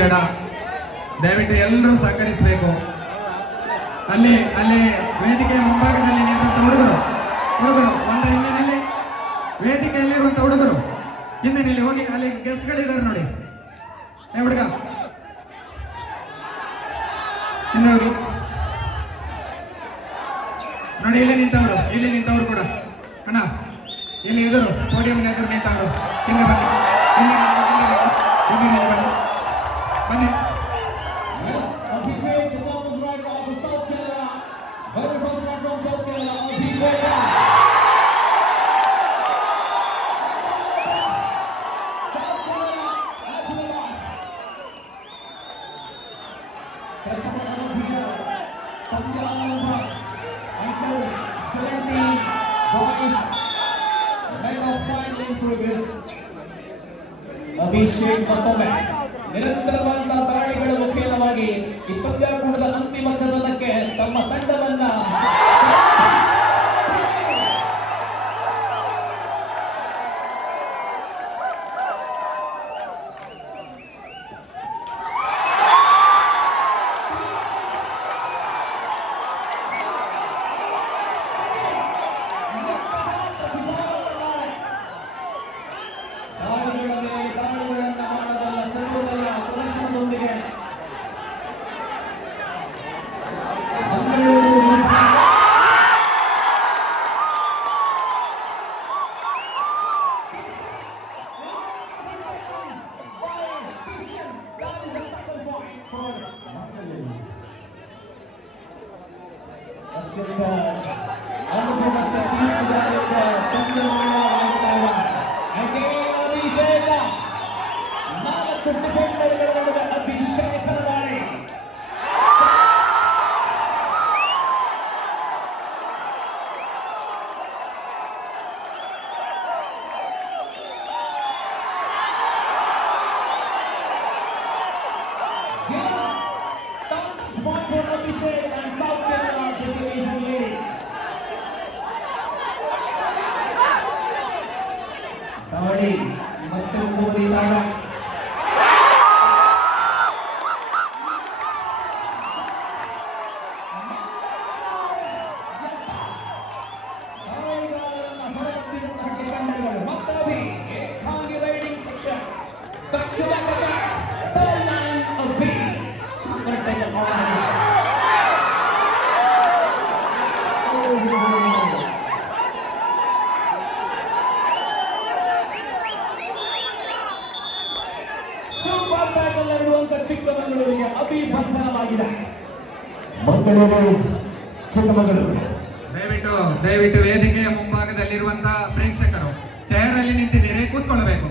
ಬೇಡ, ದಯವಿಟ್ಟು ಎಲ್ಲರೂ ಸಹಕರಿಸಬೇಕು. ಅಲ್ಲಿ ವೇದಿಕೆಯ ಮುಂಭಾಗದಲ್ಲಿ ನಿಂತ ಹುಡುಗರು ಒಂದು ಹಿಂದಿನಲ್ಲಿ, ವೇದಿಕೆಯಲ್ಲಿರುವಂತ ಹುಡುಗರು ಹಿಂದಿನಲ್ಲಿ ಹೋಗಿ, ಅಲ್ಲಿ ಗೆಸ್ಟ್ಗಳಿದ್ದಾರೆ ನೋಡಿ, ಹುಡುಗ ಹಿಂದೆ ಹೋಗಿ ನೋಡಿ. ಇಲ್ಲಿ ನಿಂತವರು ಕೂಡ ಅಣ್ಣ, ಇಲ್ಲಿ ಎದುರು ಪೋಡಿಯಂ ಎದುರು ನಿಂತವರು ಹಿಂದೆ ಬನ್ನಿ, ಬನ್ನಿ. ಅಭಿಷೇಕ್ ಮತ್ತೊಮ್ಮೆ ನಿರಂತರವಾದ ದಾಳಿಗಳ ಮುಖೇನವಾಗಿ ಈ ಪಂದ್ಯಾಕೂಟದ ಅಂತಿಮ ಕದನಕ್ಕೆ ತಮ್ಮ ತಂಡವನ್ನ ಚಿಕ್ಕಮಗಳೂರಿಗೆ ಅಭಿವಂದನವಾಗಿದೆ. ಮಂಗಳೂರು ಚಿಕ್ಕಮಗಳೂರು. ದಯವಿಟ್ಟು ವೇದಿಕೆಯ ಮುಂಭಾಗದಲ್ಲಿರುವಂತಹ ಪ್ರೇಕ್ಷಕರು ಚೇರ್ ಅಲ್ಲಿ ನಿಂತಿದ್ದೀರಿ, ಕೂತ್ಕೊಳ್ಬೇಕು.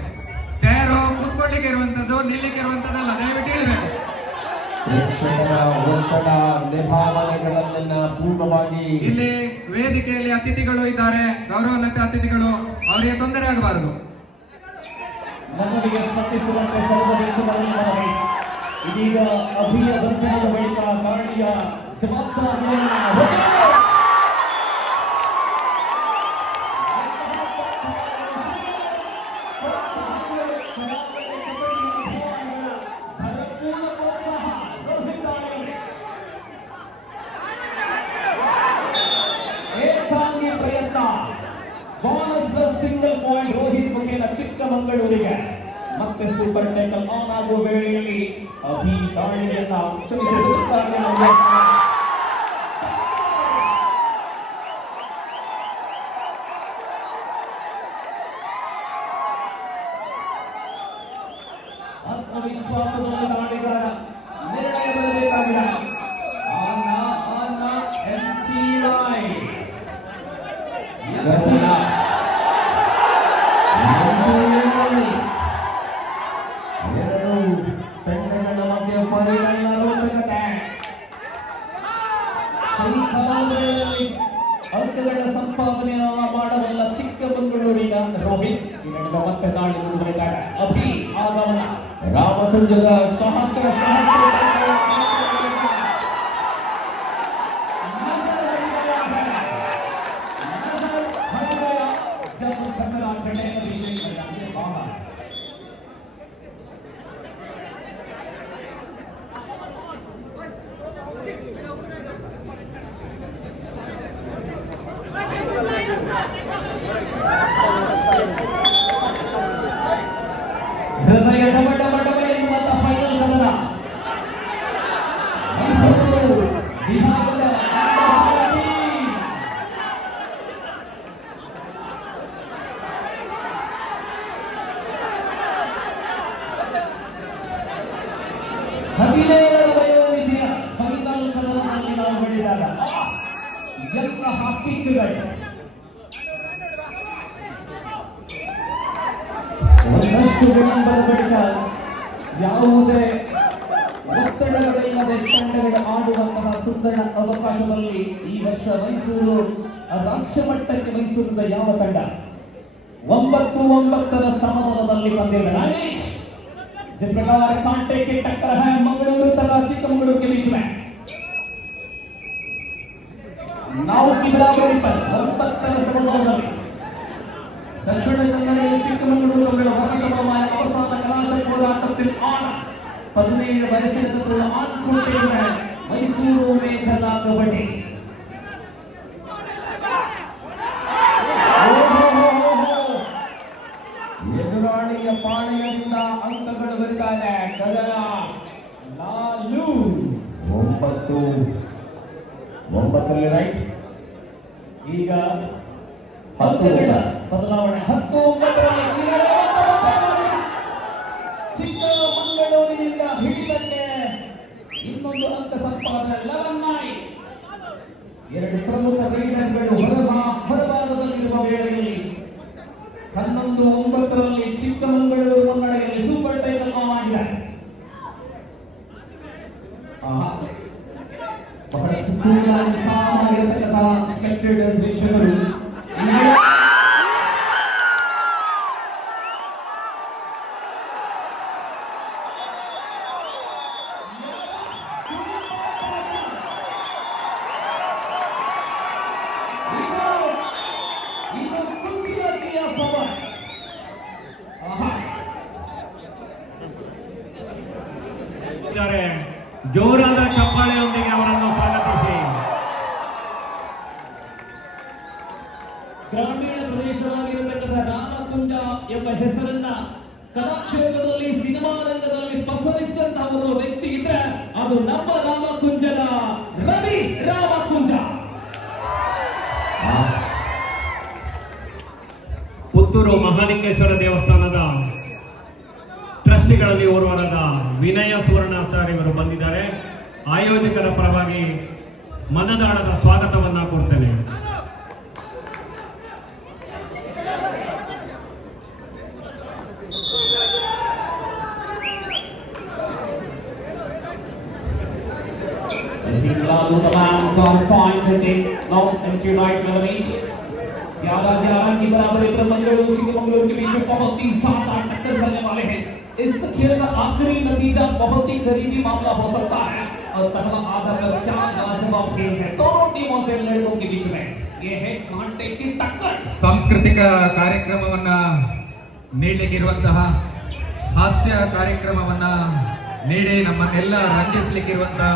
ಚೇರು ಕೂತ್ಕೊಳ್ಳಿಕ್ಕೆ ಇರುವಂತದ್ದು, ನಿಲ್ಲಿಕ್ಕೆ ಇರುವಂತದ್ದಲ್ಲ, ದಯವಿಟ್ಟು ಇರಬೇಕು. ಪ್ರೇಕ್ಷಕರ ಒತ್ತಡ ನಿಭಾವನೆಗಳನ್ನ ಪೂರ್ಣವಾಗಿ ಇಲ್ಲಿ ವೇದಿಕೆಯಲ್ಲಿ ಅತಿಥಿಗಳು ಇದ್ದಾರೆ, ಗೌರವಾನ್ವಿತ ಅತಿಥಿಗಳು, ಅವರಿಗೆ ತೊಂದರೆ ಆಗಬಾರದು. ನಮಗೆ ಸ್ಪರ್ಧಿಸುವಂತೆ ಸರ್ವದೇಶದಲ್ಲಿ ಮನವಿ. ಇದೀಗ ಅಭಿಯ ಬಂಧನದ ಬಳಿಕ ಗಾಡಿಯ ಜವಾಬ್ದಾರಿಯನ್ನು ಏಕಾಂಗಿ ಪ್ರಯತ್ನ bonus plus single point Rohit ಮುಖೇನ ಚಿಕ್ಕಮಗಳೂರಿಗೆ. ಮತ್ತೆ ಸೂಪರ್ ಟೈಟಲ್ ಆನ್ ಆಗುವ ವೇಳೆಯಲ್ಲಿ ಅಭಿ ದಾಳಿಯನ್ನ ಆತ್ಮವಿಶ್ವಾಸದ ದಾಳಿಗಾರ ನಿರ್ಣಯ ಬರಬೇಕಾಗಿದೆ. ಅಂಕಗಳ ಸಂಪಾದನೆಯನ್ನು ಮಾಡಬಲ್ಲ ಚಿಕ್ಕಮಗಳೂರಿನ ರೋಹಿತ್ ಮತ್ತೆ ದಾಳಿ ಮುಂದುವರೆದಾಗ ಅಭಿ ಆಗಮನ. ರಾಮಕುಂಜದ ಸಹಸ್ರ 17ರ ವಯೋಮಿತಿಯ ಫೈನಲ್ ಕದನದಲ್ಲಿ ನಾವು ಬೆಳೆದಾಗ ಎಂತಹ ಕಿಕ್ಗಳು, ಒಂದಷ್ಟು ವಿಳಂಬದ ಬಳಿಕ ಯಾವುದೇ ಒತ್ತಡಗಳಿಲ್ಲದೆ ತಂಡಗಳು ಆಡುವಂತಹ ಸುಂದರ ಅವಕಾಶದಲ್ಲಿ ಈ ವರ್ಷ ಮೈಸೂರು ರಾಜ್ಯ ಮಟ್ಟಕ್ಕೆ ಮೈಸೂರಿನ ಯಾವ ತಂಡ 9-9ರ ಸಮಬಲದಲ್ಲಿ पंद्रह रमेश जिस प्रकार कांटे की टक्कर है मंगलूरु तथा चिक्कमंगलुरु के बीच में नाव की बराबरी पर 9ರ ಸಮಬಲದಲ್ಲಿ ದಕ್ಷಿಣ ಕನ್ನಡ ಚಿಕ್ಕಮಗಳೂರು ತಂಡಗಳ ವಕಶಮನമായ ಅವಸಾನ ಕಲಾಶ ಹೋರಾಟത്തിൽ ആണ് 17 വയസ്സിനകത്തുള്ള ആൺകുട്ടികളുടെ മൈസൂರು മേഖല കബഡി ಎದುರಾಳಿಯ ಪಾಳೆಯದಿಂದ ಅಂಕಗಳು ಬರುತ್ತಾರೆ. ಕದನ ಲಾಲು 9 ರೈಟ್. ಈಗ 10 ಬದಲಾವಣೆ 10-9 ಚಿಕ್ಕಮಗಳೂರಿನಿಂದ ಹಿಡಿತಕ್ಕೆ ಇನ್ನೊಂದು ಅಂಕ ಸಂಪಾದನೆ 11. ಎರಡು ಪ್ರಮುಖ ರೈಡರ್ಗಳು ಹೊರಭಾಗದಲ್ಲಿರುವ ವೇಳೆಯಲ್ಲಿ 11-9ರಲ್ಲಿ ಚಿಕ್ಕಮಗಳೂರು ಮುನ್ನಡೆಯಲ್ಲಿ ಸೂಪರ್ ಟೈಟಲ್ ಆಗಿದೆ. ಬಹಳಷ್ಟು ಕಾಮಾಗಿರತಕ್ಕಂತಹ ಸ್ಪೆಕ್ಟೇಟರ್ಸ್ ವೀಕ್ಷಕರು ಜೋರಾದ ಚಪ್ಪಾಳೆಯೊಂದಿಗೆ ಅವರನ್ನು ಸ್ವಾಗತಿಸಿ. ಗ್ರಾಮೀಣ ಪ್ರದೇಶವಾಗಿರತಕ್ಕಂಥ ರಾಮಕುಂಜ ಎಂಬ ಹೆಸರನ್ನ ಕಲಾಕ್ಷೇತ್ರದಲ್ಲಿ ಸಿನಿಮಾ ರಂಗದಲ್ಲಿ ಪಸರಿಸಿದಂತಹ ಒಂದು ವ್ಯಕ್ತಿ ಇದ್ರೆ ಅದು ನಮ್ಮ ರಾಮಕುಂಜದ ರವಿ ರಾಮಕುಂಜ. ಪುತ್ತೂರು ಮಹಾಲಿಂಗೇಶ್ವರ ದೇವಸ್ಥಾನದ ಟ್ರಸ್ಟಿಗಳಲ್ಲಿ ಓರ್ವರಾದ ವಿನಯ ಸುವರ್ಣಾಚಾರ್ಯ ಇವರು ಬಂದಿದ್ದಾರೆ. ಆಯೋಜಕರ ಪರವಾಗಿ ಮನದಾಳದ ಸ್ವಾಗತವನ್ನ ಕೊಡ್ತೇನೆ. की बराबरी पर मंगलूरु चिक्कमंगलुरु के बीच में बहुत ही शानदार टक्कर चलने वाले हैं. इस खेल का आखिरी नतीजा बहुत ही करीबी मामला हो सकता है और पहला आधा का क्या लाजवाब खेल है दोनों टीमों से लड़कों के बीच में. ये है कांटे की टक्कर. ಸಾಂಸ್ಕೃತಿಕ ಕಾರ್ಯಕ್ರಮವನ್ನ ನೀಡಲಿಕ್ಕಿರುವಂತಹ ಹಾಸ್ಯ ಕಾರ್ಯಕ್ರಮವನ್ನ ನೀಡಿ ನಮ್ಮನ್ನೆಲ್ಲ ರಂಜಿಸಲಿಕ್ಕಿರುವಂತಹ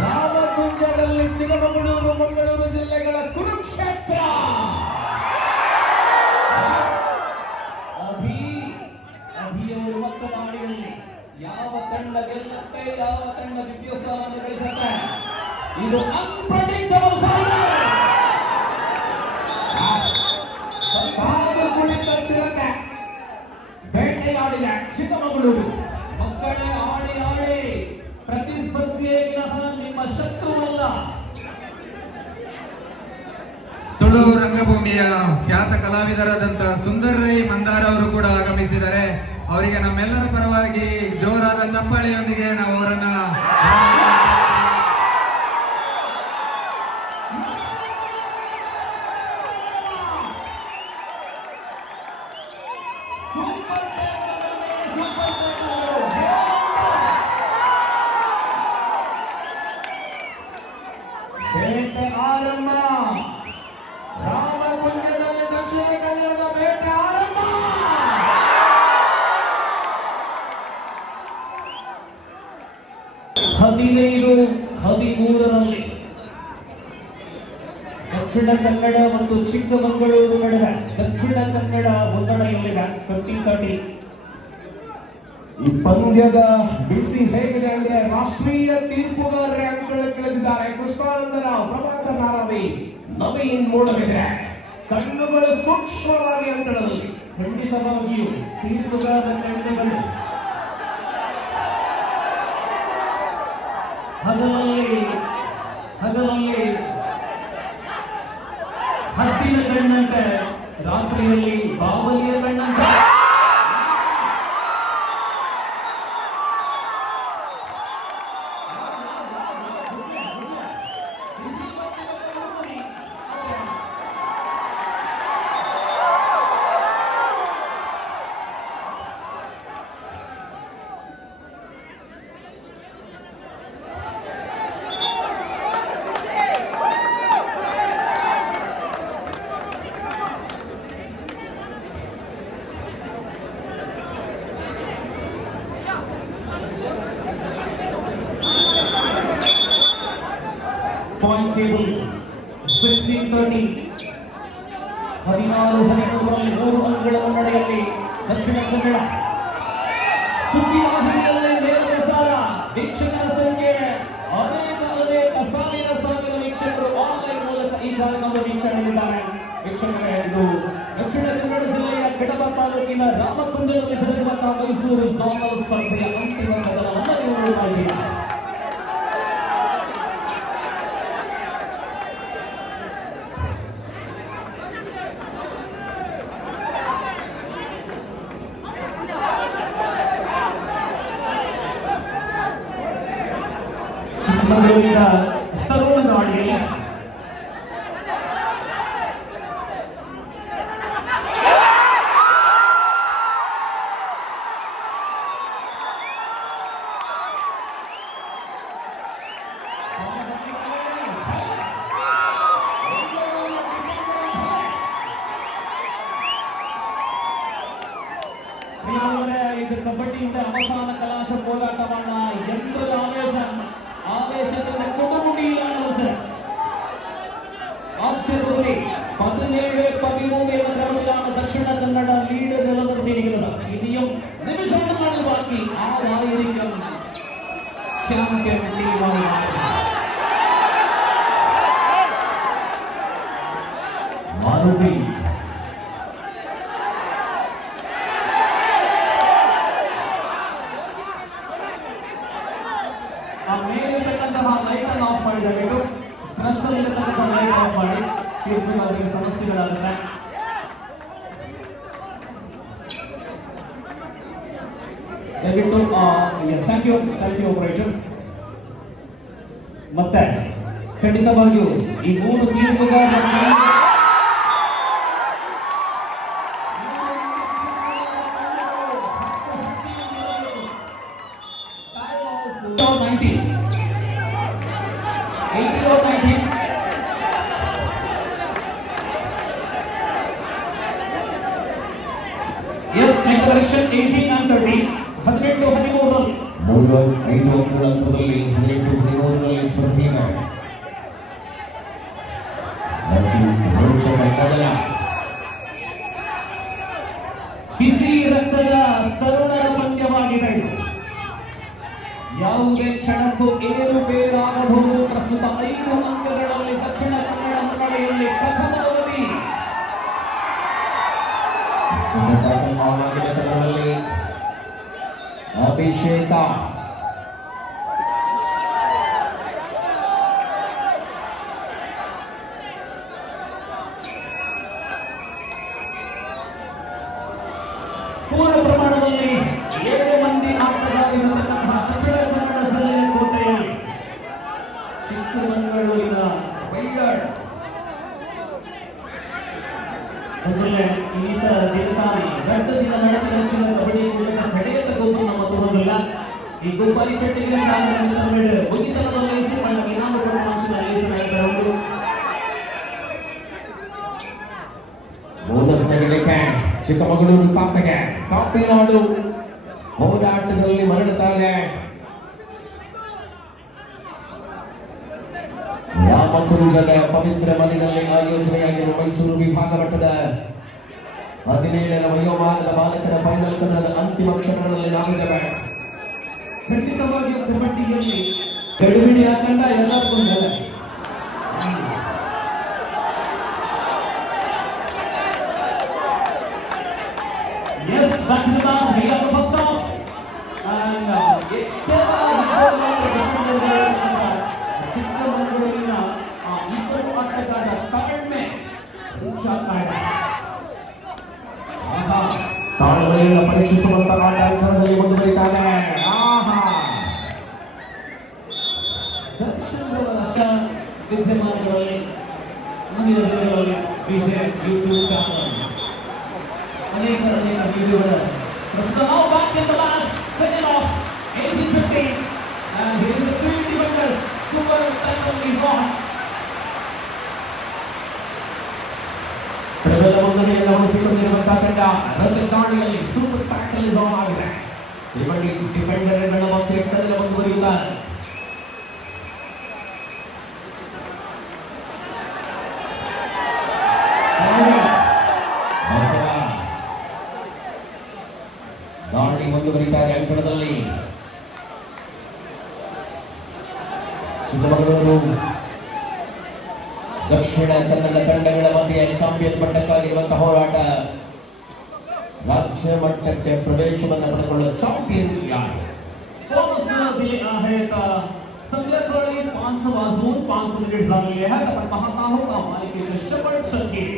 ರಾಮಕುಂಜದಲ್ಲಿ ಚಿಕ್ಕಮಗಳೂರು ಮಂಗಳೂರು ಜಿಲ್ಲೆಗಳ ಕುರುಕ್ಷೇತ್ರ. ಅಭಿಯವರು ಮಕ್ಕಳಾಡಿಯಲ್ಲಿ ಯಾವ ತಂಡ ಗೆಲ್ಲುತ್ತೆ, ಯಾವ ತಂಡ ದ್ವಿತೀಯ ಸ್ಥಾನವನ್ನು ಗಳಿಸುತ್ತೆ, ಇದು ಅನ್ಪ್ರೆಡಿಕ್ಟಬಲ್ ಕುಳಿತ ಚಿರತೆ ಬೇಟೆಯಾಡಿದ ಚಿಕ್ಕಮಗಳೂರು. ಮಕ್ಕಳೇ ಆಡಿ ಆಡಿ, ಪ್ರತಿಸ್ಪರ್ಧಿಯೇ ವಿನಃ ನಿಮ್ಮ ಶತ್ರುವಲ್ಲ. ತುಳು ರಂಗಭೂಮಿಯ ಖ್ಯಾತ ಕಲಾವಿದರಾದಂತಹ ಸುಂದರ್ ರೈ ಮಂದಾರ ಅವರು ಕೂಡ ಆಗಮಿಸಿದ್ದಾರೆ. ಅವರಿಗೆ ನಮ್ಮೆಲ್ಲರ ಪರವಾಗಿ ಜೋರಾದ ಚಪ್ಪಾಳೆಯೊಂದಿಗೆ ನಾವು ಅವರನ್ನ ಬೇಟೆ ಆರಂಭ. ರಾಮಕುಂಜದಲ್ಲಿ ದಕ್ಷಿಣ ಕನ್ನಡದ ಬೇಟೆ ಆರಂಭ. 15-13ರಲ್ಲಿ ದಕ್ಷಿಣ ಕನ್ನಡ ಮತ್ತು ಚಿಕ್ಕಮಗಳೂರು ನಡುವೆ ದಕ್ಷಿಣ ಕನ್ನಡ ಮುನ್ನಡೆಯಲ್ಲಿದೆ 30-30. ಈ ಪಂದ್ಯದ ಬಿಸಿ ಹೇಗಿದೆ ಅಂದ್ರೆ ರಾಷ್ಟ್ರೀಯ ತೀರ್ಪುಗಾರರೇ ಅಂಕಗಳಿದ್ದಾರೆ. ಕೃಷ್ಣಾನಂದರಾವ್, ಪ್ರಭಾಕರ್ ನಾರಾವಿ, ನವೀನ್ ಮೂಡಬಿದ್ರೆ ಕಣ್ಣುಗಳು ಸೂಕ್ಷ್ಮವಾಗಿ ಅಂಕಣದಲ್ಲಿ. ಖಂಡಿತವಾಗಿಯೂ ತೀರ್ಪುಗಾರರ ಕಣ್ಣುಗಳು ಹಗಲಲ್ಲಿ ಹತ್ತಿನ ಕಣ್ಣಂತೆ, ರಾತ್ರಿಯಲ್ಲಿ ಬಾವಲಿಯ ಕಣ್ಣಂತೆ. Point table 16-13. 16-13ರಲ್ಲಿ 3 ಅಂಕಗಳ ಮುನ್ನಡೆಯಲ್ಲಿ ದಕ್ಷಿಣ ಕನ್ನಡ. ಸುದ್ದಿವಾಹಿನಿಯಲ್ಲಿ ನೇರ ಪ್ರಸಾರ, ವೀಕ್ಷಕರ ಸಂಖ್ಯೆ ಅನೇಕ ಸಾವಿರ ವೀಕ್ಷಕರು ಆನ್ಲೈನ್ ಮೂಲಕ ಈ ಕಾರ್ಯಕ್ರಮ ವೀಕ್ಷಣೆಯಲ್ಲಿದ್ದಾರೆ. ವೀಕ್ಷಕರೇ, ಇದು ದಕ್ಷಿಣ ಕನ್ನಡ ಜಿಲ್ಲೆಯ ಕಡಬ ತಾಲೂಕಿನ ರಾಮಕುಂಜದಲ್ಲಿ ಜರುಗುವಂತಹ ಮೈಸೂರು ಝೋನಲ್ ಸ್ಪರ್ಧೆಯ ಅಂತಿಮ ಪಂದ್ಯವನ್ನು ನೀವು ನೋಡ್ತಾ ಇದ್ದೀರಾ. ಚಿಕ್ಕಮಗಳೂರಿನ ತರುಣ ನಾಡಿಯಲ್ಲಿ ಇದು ಕಬಡ್ಡಿಯಿಂದ ಅವಸಾನ ಕಲಾಶ ಹೋರಾಟವನ್ನ ಎಂದರ ಆವೇಶದಿಂದ ಕೊಡುಗುಡಿಯಿಲ್ಲ ಸರ್. ಆದ್ಯದಲ್ಲಿ 17-13 എന്ന ക്രമത്തിലാണ് ദക്ഷിണ കന്നഡ ലീഡ് നിലനിർത്തിയിരിക്കുന്നത്. ഇനിയും നിമിഷങ്ങൾ ബാക്കി. ആരായിരിക്കും ചാമ്പ്യൻ ടീമായി? മാരുതി ಲೈಟ್ ಆಫ್ ಮಾಡಿದಬೇಕು. ಪ್ರೆಸ್ ಅಲ್ಲಿರತಕ್ಕಂಥ ಲೈಟ್ ಆಫ್ ಮಾಡಿ ತೀರ್ಪಿನ ಸಮಸ್ಯೆಗಳಾದರೆ ದಯವಿಟ್ಟು ಥ್ಯಾಂಕ್ ಯು ಆಪರೇಟರ್. ಮತ್ತೆ ಖಂಡಿತವಾಗಿಯೂ ಈ 3 ತೀರ್ಪುಗಾರರ 19 Yes, next correction 18 and 13. 18-13 5 ಅಂಕಗಳ ಅಂತರದಲ್ಲಿ 18-13ರಲ್ಲಿ ಸ್ಪರ್ಧೆಯಿದೆ. ಬಿಸಿ ರಕ್ತದ ತರುಣರ ಪಂದ್ಯವಾಗಿದೆ. ಯಾವುದೇ ಕ್ಷಣಕ್ಕೂ ಏರುಪೇರಾಗಬಹುದು. ಪ್ರಸ್ತುತ 5 ಅಂಕಗಳಲ್ಲಿ ದಕ್ಷಿಣ ಕನ್ನಡ ಮುನ್ನಡೆಯಲ್ಲಿ ಪ್ರಥಮ ಅವಧಿ. ಅಭಿಷೇಕ ಪೂರ್ಣ ಪ್ರಮಾಣದಲ್ಲಿ 7 ಮಂದಿ ಆಟಗಾರರಿರತಕ್ಕಂತಹ ದಕ್ಷಿಣ ಕನ್ನಡ ಜಿಲ್ಲೆಯ ಕೋಟೆಯಲ್ಲಿ ಚಿಕ್ಕಮಗಳೂರಿನ ಬೈಗಾಡ್ ಮೊದಲೇ ಈತ ದೇವತಾರಿ ದೊಡ್ಡ ದಿನ ನಡೆದ ಲಕ್ಷಣ ಕಬಡ್ಡಿ ಮೂಲಕ ನಡೆಯದ ಗೊತ್ತು ನಮ್ಮ ತೋರಲ್ಲ. ಈ ಗೋಪಾಲಿ ಪೆಟ್ಟಿಗೆ ಮುಗಿತನದ ವಯಸ್ಸು ಇನಾಮು ಕೊಡುವ ಅಂಚಿನ ಬೋನಸ್ ನೀಡಲಿಕ್ಕೆ ಚಿಕ್ಕಮಗಳೂರು ಖಾತೆಗೆ ಕಾಪಿನಾಡು ಹೋರಾಟದಲ್ಲಿ ಮರಳುತ್ತಾರೆ. ರಾಮಕುಂಜದ ಪವಿತ್ರ ಮನೆಯಲ್ಲಿ ಆಯೋಜನೆಯಾಗಿರುವ ಮೈಸೂರು ವಿಭಾಗ ಮಟ್ಟದ 17ರ ವಯೋಮಾನದ ಬಾಲಕರ ಫೈನಲ್ ಕನ್ನಡದ ಅಂತಿಮ ಕ್ಷಣಗಳಲ್ಲಿ ನಾವಿದ್ದೇವೆ. ಖಂಡಿತವಾಗಿ ಕಬಡ್ಡಿಯಲ್ಲಿ ಗಡಿಬಿಡಿ ಹಾಕಂಡ ಎಲ್ಲರಿಗೂ ಮೇಲೆ Yes, back to the match. We got the first off. And ಚಿಕ್ಕಮಗಳೂರಿನ ಇಬ್ಬರು ಆಟಗಾರ ತಾಳ್ಮೆ ತಾಳ್ಮೆಯಿಂದ ಪರೀಕ್ಷಿಸುವಂತ ಆಟ ಅಂಕಣದಲ್ಲಿ ಮುಂದುವರಿತಾನೆ. ದರ್ಶನದ ವಿದ್ಯಮಾನಗಳಲ್ಲಿ ಮುಂದಿನ ದಿನಗಳಲ್ಲಿ ವಿಜಯ್ ಯೂಟ್ಯೂಬ್ ಚಾನಲ್ ಅನೇಕ ವಿಡಿಯೋಗಳ now back in the match, second off, 18-15, and here is the field defender, super tackle is on. ಪ್ರಬಲ ಮುಂದನೆಯನ್ನು ಉಳಿಸಿಕೊಂಡಿರುವಂತಹ ತಂಡ ರದ್ದಕಾಣಿಯಲ್ಲಿ ಸೂಪರ್ ಟ್ಯಾಕಲ್ ಇಸ್ ಆನ್ ಆಗಿದೆ. ತ್ರಿವಳಿ ಡಿಫೆಂಡರ್ ಗಳ ಮಧ್ಯೆ ಕದಲ ಮುಂದುವರಿಯುತ್ತಾರೆ. ದಾಳಿ ಮುಂದುವರಿತಾರೆ ಅಂಕಣದಲ್ಲಿ. ಚಿಕ್ಕಮಗಳೂರು ದಕ್ಷಿಣ ಕನ್ನಡ ತಂಡಗಳ ಮಧ್ಯೆ ಚಾಂಪಿಯನ್ ಮಟ್ಟಕ್ಕಾಗಿರುವಂತಹ ಹೋರಾಟ. राज्य मट्टಕ್ಕೆ ಪ್ರವೇಶವನ್ನು ಪಡೆದುಕೊಳ್ಳುವ ಚಾಂಪಿಯನ್ ಯಾರು? बोनसला दिले आहेत संघाकडे 5 वाजून 5 मिनिट झालेले आहेत. आपण पाहत आहोत मालिकेचे शेवटचे खेळ.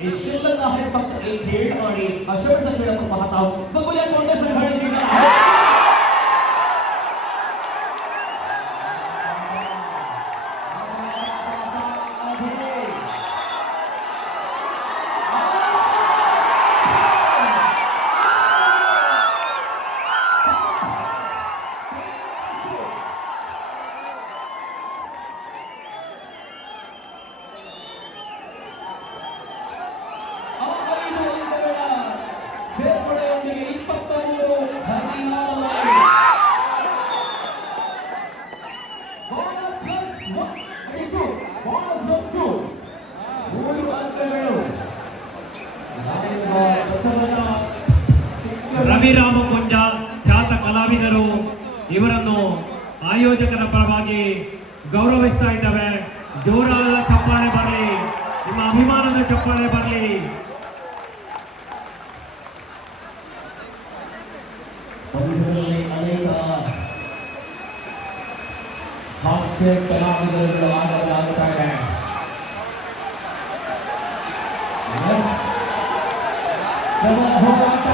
हे शिल्लक आहे फक्त एक खेळ आणि शेवटचा खेळ आपण पाहत आहोत. बघूया कोणत्या संघाने जिंकला आहे. ಸೇರ್ಪಡೆಯೊಂದಿಗೆ 23-14 ಬೋನಸ್ ಪ್ಲಸ್ 1 ಬೋನಸ್ ಪ್ಲಸ್ 2 3 ಅಂಕಗಳು. ರವಿರಾಮ ಕೊಂಜ ಖ್ಯಾತ ಕಲಾವಿದರು ಇವರನ್ನು ಆಯೋಜಕರ ಪರವಾಗಿ ಗೌರವಿಸ್ತಾ ಇದ್ದಾವೆ. ಜೋರಾದ ಚಪ್ಪಾಳೆ ಬರಲಿ, ನಿಮ್ಮ ಅಭಿಮಾನದ ಚಪ್ಪಾಳೆ ಬರಲಿ. ಪಂದ್ಯದಲ್ಲಿ ಅನೇಕ ಹಾಸ್ಯ ಕಲಾವಿದರುಗಳು ಆಡಲಾಗುತ್ತಾ ಇದೆ. ಹೋರಾಟ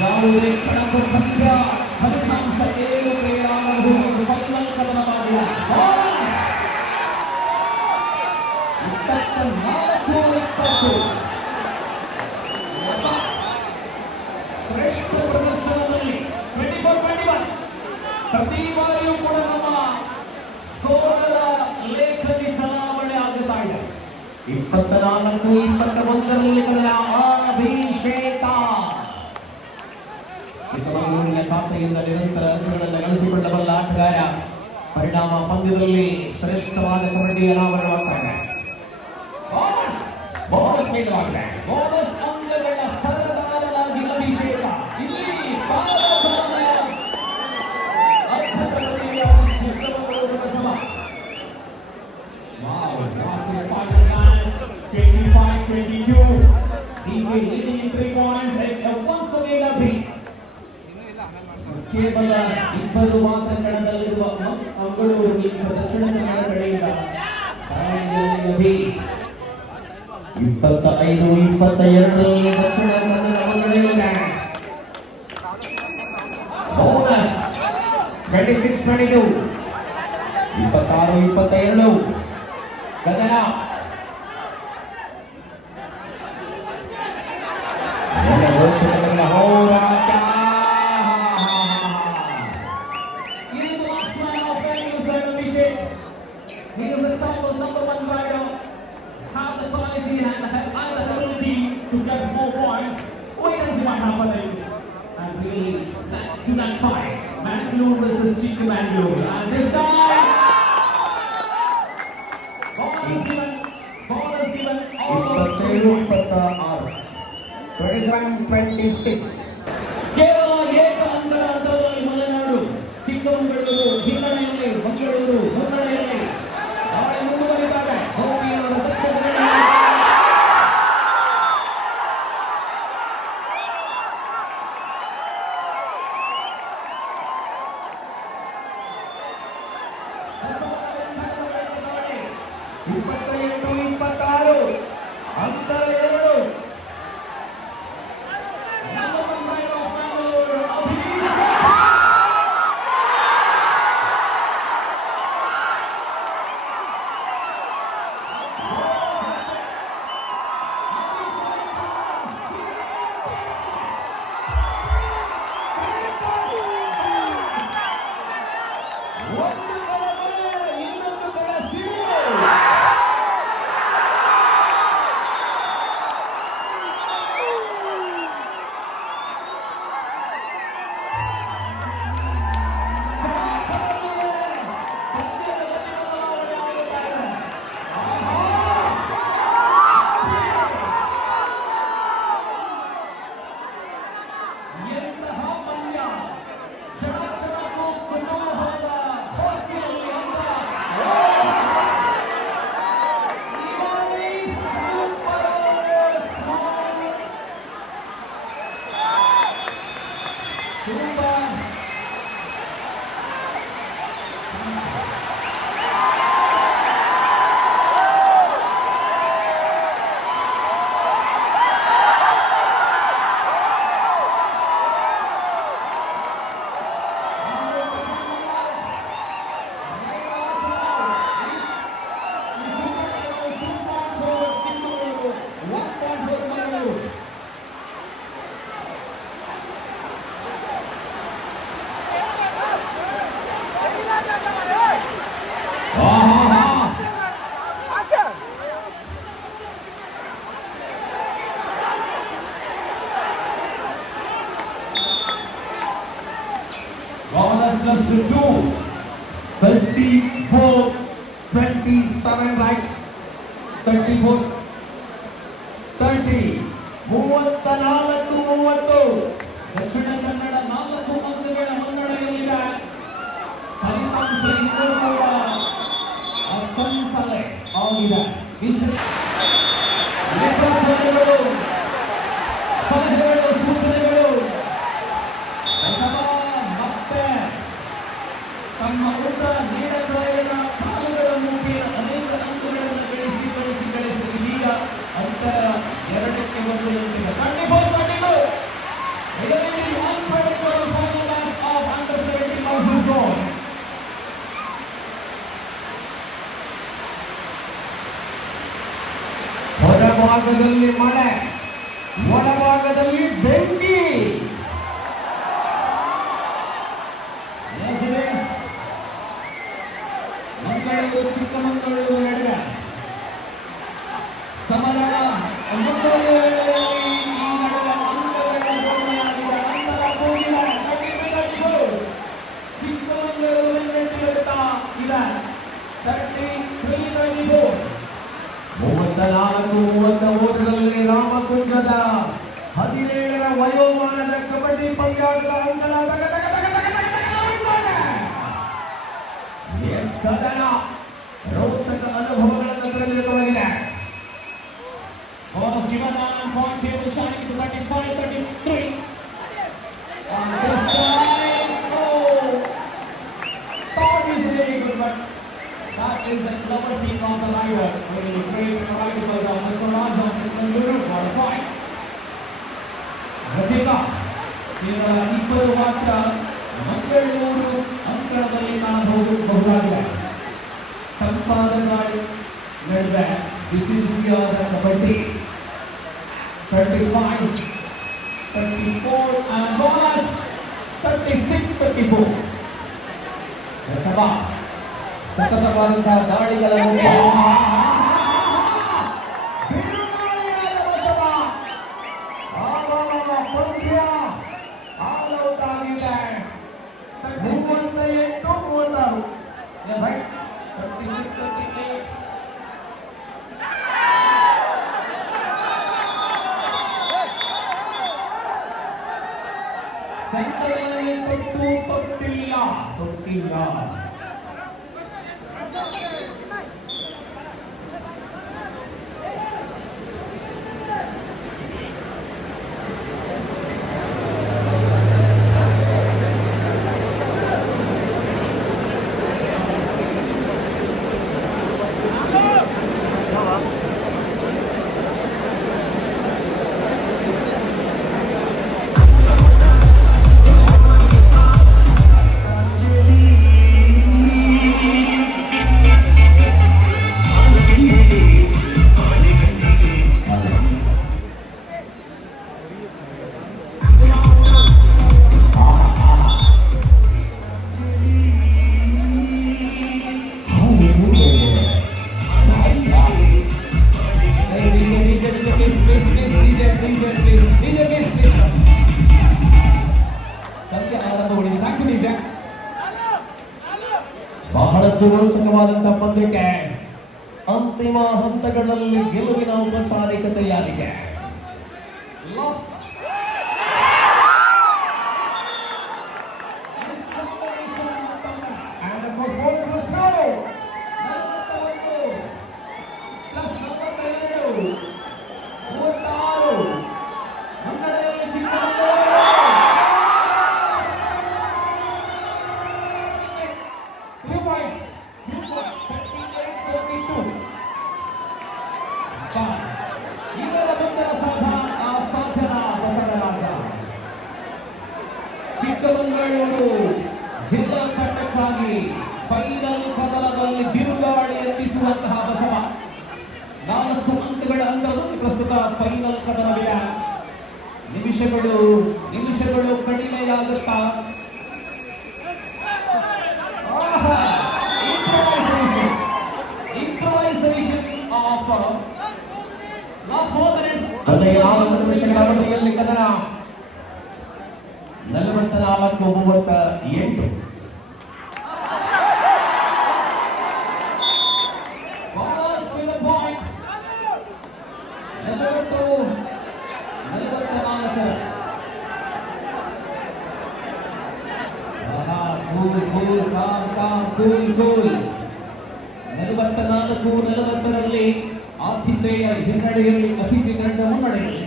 ಯಾವುದೇ ಕ್ಷಣಕ್ಕೂ ಸತ್ಯ ಫಲಿತಾಂಶ ಏರುಪೇರಾಗಬಹುದು ಎಂದು ಫೈನಲ್ ಕದನ ಮಾಡಿದ 24-20 ಶ್ರೇಷ್ಠ ಪ್ರದರ್ಶನದಲ್ಲಿ 24-21 ಪ್ರತಿ ಬಾರಿಯೂ ಕೂಡ ನಮ್ಮ ಸ್ಕೋರರ ಲೇಖನಿ ಚಲಾವಣೆ ಆಗುತ್ತಾ ಇದೆ. 24-21ರಲ್ಲಿ ಕದನ ಅಭಿಷೇಕ. ಚಿಕ್ಕಮಗಳೂರಿನ ಖಾತೆಯಿಂದ ನಿರಂತರ ಅಂಕಗಳನ್ನು ಗಳಿಸಿಕೊಳ್ಳಬಲ್ಲ ಆಟಗಾರ. ಪರಿಣಾಮ ಪಂದ್ಯದಲ್ಲಿ ಶ್ರೇಷ್ಠವಾದ ಕಬಡ್ಡಿ ಅನಾವರಣವಾಗ್ತಾರೆ. ಬೋನಸ್ ನೀಡಲಾಗಿದೆ. ಬೋನಸ್ ಅಂಕಗಳ ಸರದಾರನಾಗಿ ಅಭಿಷೇಕ. ಇಲ್ಲಿ ಅದ್ಭುತ ಪ್ರತಿಯಾಗಿ ಚಿಕ್ಕಮಗಳೂರಿನ ಸಮ 25-22. DK leading in 3 points and once again Abhi. ಕೇವಲ 20 ಮಾತ್ರ ಕಣದಲ್ಲಿರುವ ಮಂಗಳೂರು ಕಿಂಗ್ಸ್ ದಕ್ಷಿಣ ಕನ್ನಡ ಕಡೆಯಿಂದ ಅಭಿ 25-22ರಲ್ಲಿ ದಕ್ಷಿಣ ಕನ್ನಡ ಮಂಗಳೂರಿನ ಬೋನಸ್ 26-22 26-22 ಕದನ. ರೋಚಕವಾದ ಹೋರಾಟ. appreciate. He is the top of number one rider. Have the quality and the ability to get more points. Wait and see what happens. And really, to that fight, Mangalore versus Chico Mangalore. And this time, ball is given. Ball is given. All of 27-26. ಕೇವಲ ಏಕ ಅಂಕದ ಅಂತರದಲ್ಲಿ ಮಲೆನಾಡು ಚಿಕ್ಕಮಗಳೂರು ಹಿನ್ನಡೆಯಲ್ಲಿ ಮಂಗಳೂರು ಮುನ್ನಡೆಯಲ್ಲಿ ದಾಳಿ ಮುಂದುವರಿದಾಗ ಹೋಗಿಯವರ ದಕ್ಷಿಣದಲ್ಲಿ ಇಪ್ಪತ್ತೆಂಟು 26 ಅಂತರ 2. Plus 2, 34-27 right. 34-30. 34-30. Dakshina Kannada 4 ಅಂಕಗಳ ಮುನ್ನಡೆಯಲ್ಲಿದೆ. ಫಲಿತಾಂಶ ಇನ್ನೂ ಕೂಡ ಅಚ್ಚಂಚಲೆ ಆಗಿದೆ. ಲೆಕ್ಕಾಚಾರಗಳು, ಸಲಹೆಗಳು, ಸೂಚನೆಗಳು ಅಥವಾ ಮತ್ತೆ ತಮ್ಮ ಉತ್ತರ ನೀಡದವರ ಕಾಲುಗಳನ್ನು ಅನೇಕ ಅಂಕಗಳನ್ನು ಗಳಿಸಿ ಈಗ ಅಂತರ 2ಕ್ಕೆ ಬಂದಿರುತ್ತದೆ. 24-22. Eliminating unpredictable final match of under 17 versus zone. ಹೊರಭಾಗದಲ್ಲಿ ಮಳೆ, ಒಳಭಾಗದಲ್ಲಿ ಬೆಂಕಿ. ಮಂಗಳೂರು ಚಿಕ್ಕಮಗಳೂರು ನಡುವೆ ಸಮರ ಮುಂದುವರಿಯುವಲ್ಲಿ ಈ ನಡುವೆ ಅಂಕಗಳ ಗೋಲಿಯಾಗಿದೆ. ಅಂತರ ಹೋಗಿಲ್ಲ. 33-34. ಚಿಕ್ಕಮಗಳೂರು ಮುನ್ನಡೆಯುತ್ತಾ ಇದೆ. 33-34. 34-30 ಓಟಗಳಲ್ಲಿ ರಾಮಕುಂಜದ 17ರ ವಯೋಮಾನದ ಕಬಡ್ಡಿ ಪಂದ್ಯಾಟದ ಅಂಕಣ ಕದನ ರೋಚಕ ಅನುಭವಗಳನ್ನು ತರಲಿದೆ. Was given on point table shining to 35-33. And this time, thought is very good, but that is a clever team on the rider. Really great right because of Mr. Raja for a point. Ratika, ಕೇವಲ 20 ಮಾತ್ರ ಮಂಗಳೂರು ಅಂಕಣದಲ್ಲಿ ಕಾಣಬಹುದಾಗಿದೆ. ತಂಪಾದ ಗಾಳಿ ನಡುವೆ ಬಿಸಿ ಬಿಸಿಯಾದ kabaddi. 35-34 and bonus 36-34. That's about ಸತತವಾದಂತಹ ದಾಳಿಗಳನ್ನು ಬಿರುಗಾಳಿಯಾದ ಬಸವ. ಆಗಾಗ ಪಂದ್ಯ ಆಲ್ ಔಟ್ ಆಗಿದೆ. 38-36. Right? 36-38. ಸೆಂಟರ್ನಲ್ಲಿ ತೊಟ್ಟಿಲ್ಲ. ಬಹಳಷ್ಟು ರೋಚಕವಾದಂತಹ ಪಂದ್ಯಕ್ಕೆ ಅಂತಿಮ ಹಂತಗಳಲ್ಲಿ ಗೆಲುವಿನ ಔಪಚಾರಿಕ ತಯಾರಿಗೆ. ಚಿಕ್ಕಮಗಳೂರು ಜಿಲ್ಲಾ ತಂಡಕ್ಕಾಗಿ ಫೈನಲ್ ಕದನದಲ್ಲಿ ಬಿರುಗಾಳಿ ಎಬ್ಬಿಸುವಂತಹ ಬಸವ 4 ಅಂಕಗಳ ಅಂತರದಲ್ಲಿ ಪ್ರಸ್ತುತ ಫೈನಲ್ ಕದನವಿದೆ. ನಿಮಿಷಗಳು ಕಡಿಮೆಯಾಗುತ್ತಾ improvisation of last 4 minutes. 14 ನಿಮಿಷಗಳ ಅವಧಿಯಲ್ಲಿ ಕದನ 44-38. Ballers with a point. 44. Cool. 44-40ರಲ್ಲಿ ಆತಿಥೇಯ ಹಿನ್ನಡೆಯಲ್ಲಿ ಅತಿಥಿ ತಂಡ ಮುನ್ನಡೆಯಲ್ಲಿ.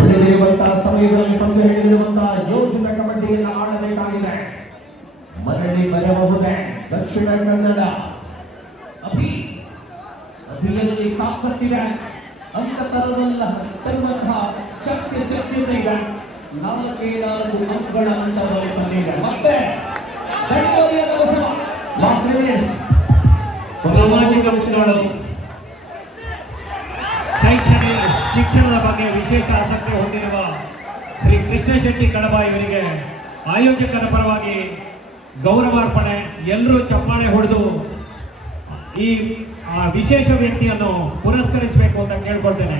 ಉಳಿದಿರುವಂತಹ ಸಮಯದಲ್ಲಿ ಪಂದ್ಯ ಹಿಡಿದಿರುವಂತಹ ಯೋಚಿತ ಕಬಡ್ಡಿಯನ್ನು ಆಡಬೇಕಾಗಿದೆ. ಮರಳಿ ಬರಬಹುದೇ ದಕ್ಷಿಣ ಕನ್ನಡ. ಅಭಿಯಲ್ಲಿ ತಾಕತ್ತಿದೆ, ಅಂಕ ತರುವಂತಹ ಶಕ್ತಿಯುತ ಇದೆ. 4 ಅಂಕಗಳ ಅಂತರದಲ್ಲಿ ಬಂದಿದೆ. ಮತ್ತೆ ತಡೆಯೋರಿಯಾದ ಬಸವ. Last minutes. ಸಾಮಾಜಿಕ ಅಂಶಗಳು ಶಿಕ್ಷಣದ ಬಗ್ಗೆ ವಿಶೇಷ ಆಸಕ್ತಿ ಹೊಂದಿರುವ ಶ್ರೀ ಕೃಷ್ಣ ಶೆಟ್ಟಿ ಕಡಬ ಇವರಿಗೆ ಆಯೋಜಕರ ಪರವಾಗಿ ಗೌರವಾರ್ಪಣೆ. ಎಲ್ಲರೂ ಚಪ್ಪಾಳೆ ಹೊಡೆದು ಈ ವಿಶೇಷ ವ್ಯಕ್ತಿಯನ್ನು ಪುರಸ್ಕರಿಸಬೇಕು ಅಂತ ಕೇಳ್ಕೊಳ್ತೇನೆ.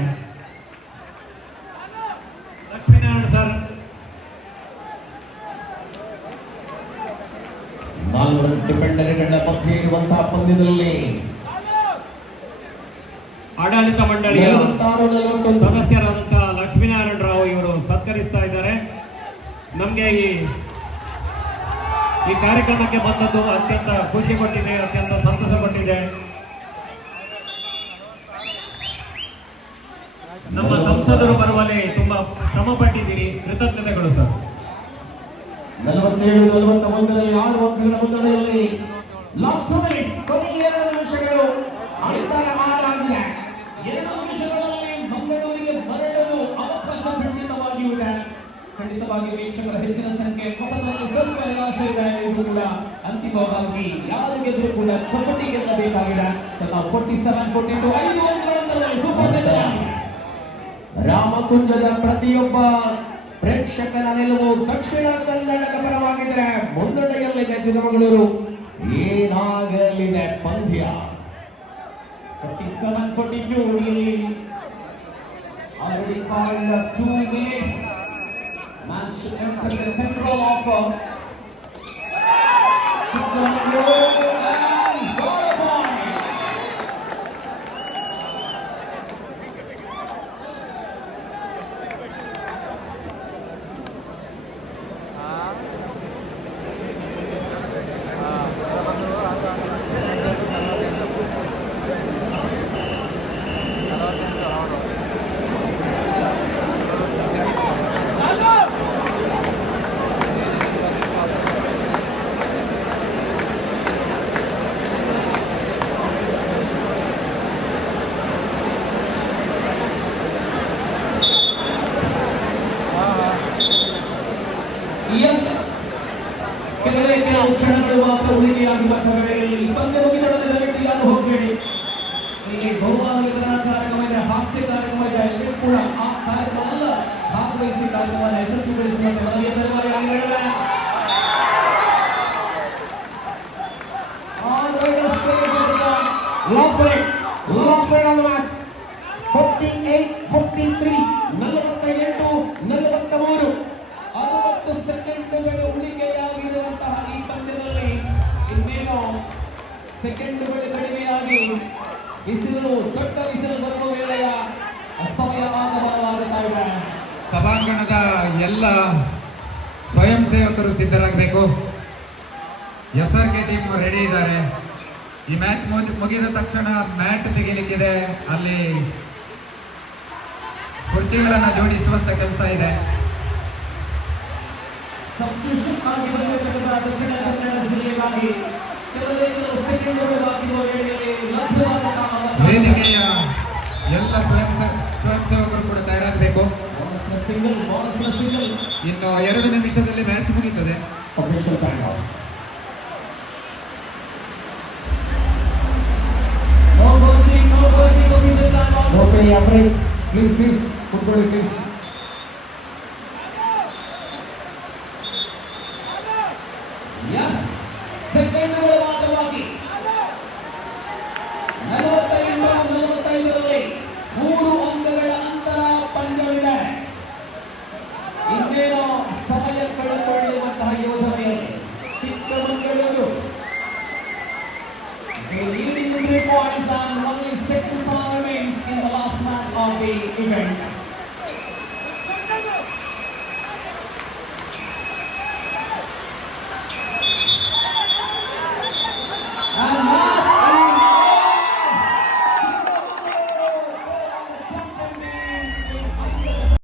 ಲಕ್ಷ್ಮೀನಾರಾಯಣ ಸರ್. 4 ಡಿಪೆಂಡರ್ಗಳ ಮಧ್ಯೆ ಇರುವಂತಹ ಪಂದ್ಯದಲ್ಲಿ ಆಡಳಿತ ಮಂಡಳಿಯ ಸದಸ್ಯರಾದಂತಹ ಲಕ್ಷ್ಮೀನಾರಾಯಣ ರಾವ್ ಇವರು ಸತ್ಕರಿಸ್ತಾ ಇದ್ದಾರೆ. ನಮಗೆ ಈ ಕಾರ್ಯಕ್ರಮಕ್ಕೆ ಬಂದದ್ದು ಅತ್ಯಂತ ಖುಷಿ ಪಟ್ಟಿದೆ, ಅತ್ಯಂತ ಸಂತಸ ಪಟ್ಟಿದೆ. ನಮ್ಮ ಸಂಸದರು ಬರುವಲ್ಲಿ ತುಂಬಾ ಶ್ರಮ ಪಟ್ಟಿದ್ದೀರಿ, ಕೃತಜ್ಞತೆಗಳು ಸರ್. 47-41ರಲ್ಲಿ 6 ಅಂಕಗಳ ಮುನ್ನಡೆಯಲ್ಲಿ ಲಾಸ್ಟ್ 2 ಮಿನಿಟ್ಸ್. ಕೊನೆಯ 2 ನಿಮಿಷಗಳು ಅಂತರ ಆರಾಗಿದೆ. 2 ನಿಮಿಷಗಳಲ್ಲಿ ಮಂಗಳೂರಿಗೆ ಮರಳಲು ಅವಕಾಶ ಖಂಡಿತವಾಗಿ ವೀಕ್ಷಕರ ಹೆಚ್ಚಿನ ಸಂಖ್ಯೆ ಪಟದಲ್ಲಿ ಸ್ವಲ್ಪ ನಿರಾಶೆ ಇದೆ. ಇದು ಕೂಡ ಅಂತಿಮವಾಗಿ ಯಾರು ಗೆದ್ದರೂ ಕೂಡ ಕಬಡ್ಡಿ ಗೆಲ್ಲಬೇಕಾಗಿದೆ. 47-42 5 ಅಂಕಗಳ ಸೂಪರ್. ರಾಮಕುಂಜದ ಪ್ರತಿಯೊಬ್ಬ ಪ್ರೇಕ್ಷಕರ ನಿಲುವು ದಕ್ಷಿಣ ಕನ್ನಡದ ಪರವಾಗಿದ್ರೆ ಮುನ್ನಡೆಯಲ್ಲಿದೆ ಚಿಕ್ಕಮಗಳೂರು. ಏನಾಗಲಿದೆ ಪಂದ್ಯ? 47-42 really already called 2 minutes. Man should enter the control offer. Chikkamagaluru and goal point. Yes. ಕೆಲವು ಕ್ಷಣಗಳು ಮಾತ್ರ ಉಳಿಕೆಯಾಗಿರುವಂತಹ ವೇಳೆಯಲ್ಲಿ ಪಂದ್ಯ ಮುಗಿದೊಡನೆ ದಯವಿಟ್ಟು ಯಾರು ಹೋಗಬೇಡಿ. ಇಲ್ಲಿ ಬಹುಮಾನ ವಿತರಣಾ ಕಾರ್ಯಕ್ರಮವಿದೆ, ಹಾಸ್ಯ ಕಾರ್ಯಕ್ರಮವಿದೆ. ಇಲ್ಲಿ ಕೂಡ ಆ ಕಾರ್ಯಕ್ರಮವಲ್ಲ, ಭಾಗವಹಿಸಿ ಕಾರ್ಯಕ್ರಮವನ್ನು ಯಶಸ್ವಿಗೊಳಿಸುವಂತೆ ಮನವಿಯ ತರುವಾಯ Last rate on the match. 48-43. 48-43. 60 ಸೆಕೆಂಡುಗಳು ಉಳಿಕೆಯಾಗಿರುವಂತಹ ಈ ಪಂದ್ಯದಲ್ಲಿ ಇನ್ನೇನು ಸೆಕೆಂಡುಗಳು ಕಡಿಮೆಯಾಗಿ ಬಿಸಿಲು ದೊಡ್ಡ ಬಿಸಿಲು ಬರುವ ವೇಳೆಯ ಸಮಯ ಆಗಮನವಾಗುತ್ತಾ ಇದೆ. ಸಭಾಂಗಣದ ಎಲ್ಲ ಸ್ವಯಂ ಸೇವಕರು ಸಿದ್ಧರಾಗಬೇಕು. SRK ಟೀಮ್ ರೆಡಿ ಇದ್ದಾರೆ. ಈ ಮ್ಯಾಚ್ ಮುಗಿದ ತಕ್ಷಣ ಮ್ಯಾಟ್ ತೆಗೆಯಲಿಕ್ಕಿದೆ, ಅಲ್ಲಿ ಕುರ್ಚಿಗಳನ್ನು ಜೋಡಿಸುವಂತ ಕೆಲಸ ಇದೆ. ಸಬ್ಸ್ಟಿಟ್ಯೂಷನ್ ಆಗಿ ಬಂದಿರತಕ್ಕಂತಹ ದಕ್ಷಿಣ ಕನ್ನಡ ಜಿಲ್ಲೆಗಾಗಿ ಕೆಲವೇ ಸೆಕೆಂಡುಗಳು ಆಗಿರುವ ವೇಳೆಯಲ್ಲಿ ಲಭ್ಯವಾದಂತಹ ವೇದಿಕೆಯ ಎಲ್ಲ ಸ್ವಯಂ ಸೇವಕರು ಕೂಡ ತಯಾರಾಗಬೇಕು. ಸಿಂಗಲ್ ಇನ್ನು 2 ನಿಮಿಷದಲ್ಲಿ ಮ್ಯಾಚ್ ಮುಗಿಯುತ್ತದೆ. Official time out. No coaching, official time out. Okay, break. Please, football please. Yes, ಸೆಕೆಂಡುಗಳ ಮಾತ್ರವಾಗಿ 45-45ರಲ್ಲಿ 3 ಅಂಕಗಳ ಅಂತರ ಪಂದ್ಯವಿದೆ. ಇನ್ನೇನು ಸಮಯ ಕಳೆದುಕೊಳ್ಳುವಂತಹ ಯೋಜನೆಯಲ್ಲಿ Chikkamagaluru leading 3 points and only 6 remains in the last match of the event.